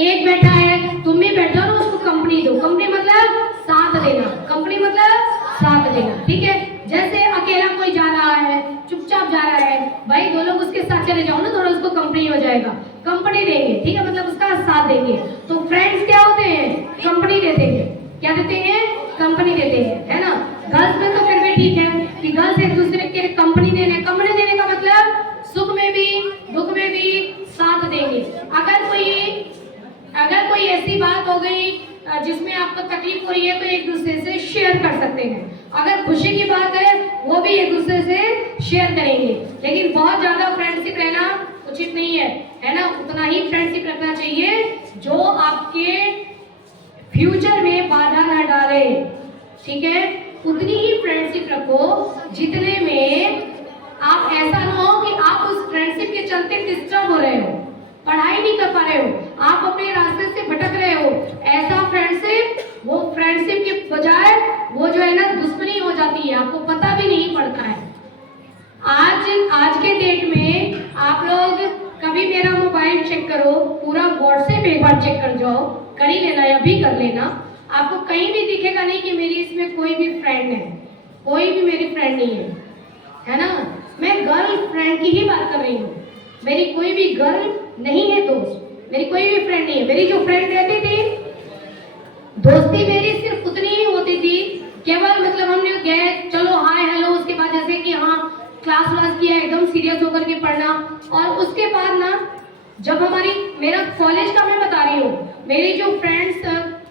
एक बैठा है, तुम भी बैठ जाओ ना, उसको कंपनी दो। कंपनी मतलब साथ देना, कंपनी मतलब साथ देना, ठीक है। जैसे अकेला कोई जा रहा है, चुपचाप जा रहा है, भाई दो लोग उसके साथ चले जाओ ना, थोड़ा उसको कंपनी हो जाएगा, कंपनी देंगे, ठीक है, मतलब उसका साथ देंगे। तो फ्रेंड्स क्या होते हैं? कंपनी देते हैं। क्या देते हैं? कंपनी देते हैं, है ना। गर्ल्स में तो फिर भी ठीक है कि गर्ल्स एक दूसरे के कंपनी देने, कंपनी देने का मतलब सुख में भी दुख में भी साथ देंगे। अगर कोई ऐसी बात हो गई जिसमें आपको तकलीफ हो रही है तो एक दूसरे से शेयर कर सकते हैं। अगर खुशी की बात है वो भी एक दूसरे से शेयर करेंगे। लेकिन बहुत ज्यादा फ्रेंडशिप रहना उचित नहीं है ना। उतना ही फ्रेंडशिप रखना चाहिए जो आपके फ्यूचर में बाधा ना डाले, ठीक है। उतनी ही फ्रेंडशिप रखो जितने में आप ऐसा ना हो कि आप उस फ्रेंडशिप के चलते डिस्टर्ब हो रहे हो, पढ़ाई नहीं कर पा रहे हो, आप अपने रास्ते से भटक रहे हो। ऐसा फ्रेंडशिप, वो फ्रेंडशिप के बजाय वो जो है ना दुश्मनी हो जाती है, आपको पता भी नहीं पड़ता है। आज के डेट में आप लोग कभी मेरा मोबाइल चेक करो, पूरा व्हाट्सएप एक बार चेक कर जाओ, कर ही लेना या भी कर लेना, आपको कहीं भी दिखेगा नहीं कि मेरी इसमें कोई भी फ्रेंड है, कोई भी मेरी फ्रेंड नहीं है ना। मैं गर्ल फ्रेंड की ही बात कर रही हूँ, मेरी कोई भी गर्ल नहीं है दोस्त, मेरी कोई भी फ्रेंड नहीं है। मेरी जो फ्रेंड रहती थी, दोस्ती मेरी सिर्फ उतनी ही होती थी, केवल मतलब हमने गए चलो हाय हेलो, उसके बाद जैसे कि हाँ क्लास वास किया, एकदम सीरियस होकर के पढ़ना। और उसके बाद ना जब मेरा कॉलेज का मैं बता रही हूँ, मेरी जो फ्रेंड्स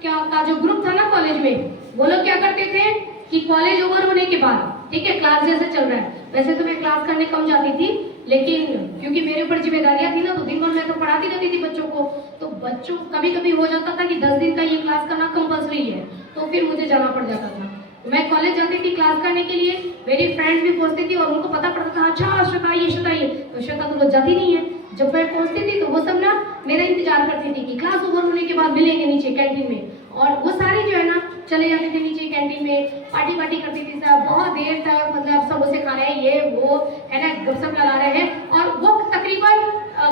का जो ग्रुप था ना कॉलेज में, वो लोग क्या करते थे कि कॉलेज ओवर होने के बाद, ठीक है, क्लास जैसे चल रहा है, वैसे तो मैं क्लास करने कम जाती थी, लेकिन क्योंकि मेरे ऊपर जिम्मेदारियां थी ना, तो दिन भर मैं तो पढ़ाती रहती थी बच्चों को। तो बच्चों कभी कभी हो जाता था कि 10 दिन का ये क्लास करना कंपल्सरी है, तो फिर मुझे जाना पड़ जाता था। मैं कॉलेज जाती थी क्लास करने के लिए, मेरी फ्रेंड्स भी पहुंचती थी और उनको पता पड़ता था अच्छा श्वेता ये, तो श्वेता तो जाती नहीं है। जब मैं पहुंचती थी तो वो सब ना मेरा इंतजार करती थी कि क्लास ओवर होने के बाद मिलेंगे नीचे कैंटीन में, और वो सारी जो है ना चले जाते थे नीचे कैंटीन में, पार्टी करती थी सब, बहुत देर तक मतलब समोसे खा रहे हैं, ये वो है ना, गपशप लगा रहे हैं। और वो तकरीबन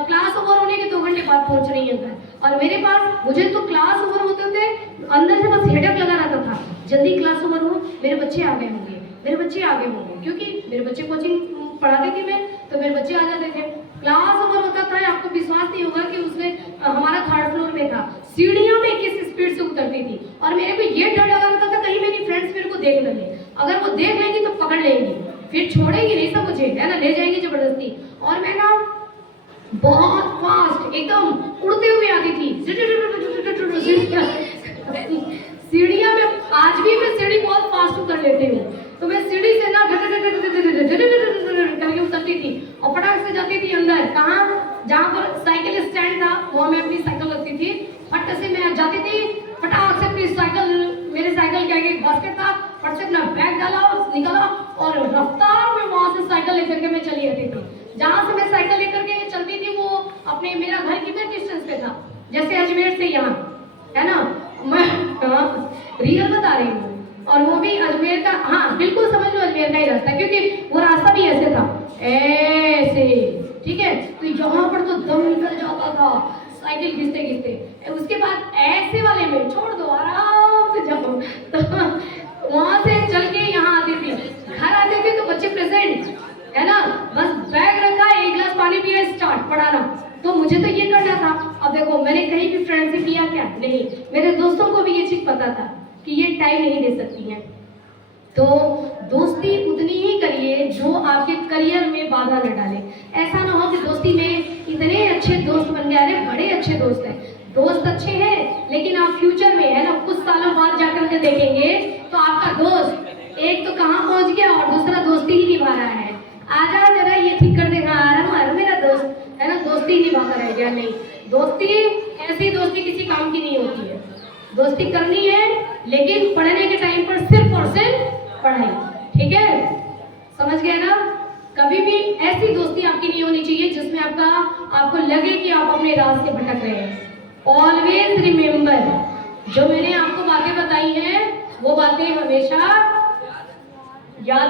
क्लास ओवर होने के 2 घंटे बाद पहुंच रही है घर, और मेरे पास, मुझे तो क्लास ओवर होते थे अंदर से बस हेडक लगा रहता था, जल्दी क्लास ओवर हो, मेरे बच्चे आ गए होंगे, मेरे बच्चे आ गए होंगे, क्योंकि मेरे बच्चे कोचिंग पढ़ाती थी मैं, तो मेरे बच्चे आ जाते थे। क्लास ओवर होता था, आपको विश्वास नहीं होगा कि उसने हमारा 3rd फ्लोर में था, सीढ़ियां में किस स्पीड से उतरती थी, और मेरे को ये डर लगा रहता था कहीं मेरी फ्रेंड्स मेरे को देख न ले, अगर वो देख लेंगी तो पकड़ लेंगी, फिर छोड़ेगी नहीं सब मुझे, है ना, ले जाएंगी जबरदस्ती। और मैं ना बहुत फास्ट एकदम उड़ते हुए आती थी सीढ़ियां में, आज भी मैं सीढ़ी बहुत फास्ट उतर लेती हूँ, तो मैं सीढ़ी से ना करके उतरती थी और फटाक से जाती थी अंदर, कहाँ, जहाँ पर साइकिल स्टैंड था वहाँ मैं अपनी साइकिल रखती थी, फट से मैं जाती थी, फटाक से अपनी साइकिल, मेरे साइकिल के आगे एक बास्केट था, फट से अपना बैग डाला और निकला, और रफ्तार में वहाँ से साइकिल लेकर के मैं चली जाती थी। जहाँ से मैं साइकिल लेकर के चलती थी वो अपने मेरा घर कितने डिस्टेंस पे था, जैसे अजमेर से यहाँ, है ना, मैं रियल बता रही हूँ, और वो भी अजमेर का, हाँ बिल्कुल समझ लो अजमेर का ही रास्ता, क्योंकि वो रास्ता भी ऐसे था, ऐसे, ठीक है। तो यहाँ पर तो दम निकल जाता था साइकिल घिसते घिसते, उसके बाद ऐसे वाले में छोड़ दो, आराम से जाओ, तो वहां से चल के यहाँ आती थी, घर आते थे तो बच्चे प्रेजेंट, है ना, बस बैग रखा, 1 गिलास पानी पिया, स्टार्ट पढ़ाना। तो मुझे तो ये करना था। अब देखो मैंने कहीं भी फ्रेंडशिप किया क्या? नहीं, मेरे दोस्तों को भी ये चीज पता था कि ये टाइम नहीं दे सकती है, तो दोस्ती उतनी ही करिए जो आपके करियर में बाधा न डाले। ऐसा ना हो कि दोस्ती में इतने अच्छे दोस्त बन गए, अरे बड़े अच्छे दोस्त हैं, दोस्त अच्छे हैं, लेकिन आप फ्यूचर में, है ना, कुछ सालों बाद जाकर के देखेंगे तो आपका दोस्त एक तो कहाँ पहुंच गया और दूसरा दोस्ती ही निभा रहा है, आजा जरा ये ठीक कर देगा, अरे मेरा दोस्त, है ना, दोस्ती निभाता रह गया। नहीं, दोस्ती, ऐसी दोस्ती किसी काम की नहीं होती है, दोस्ती करनी है लेकिन पढ़ने के टाइम पर सिर्फ और सिर्फ पढ़ाई, ठीक है, समझ गए ना। कभी भी ऐसी दोस्ती आपकी नहीं होनी चाहिए जिसमें आपको लगे कि आप अपने रास्ते भटक रहे हैं। ऑलवेज रिमेम्बर, जो मैंने आपको बातें बताई हैं वो बातें हमेशा याद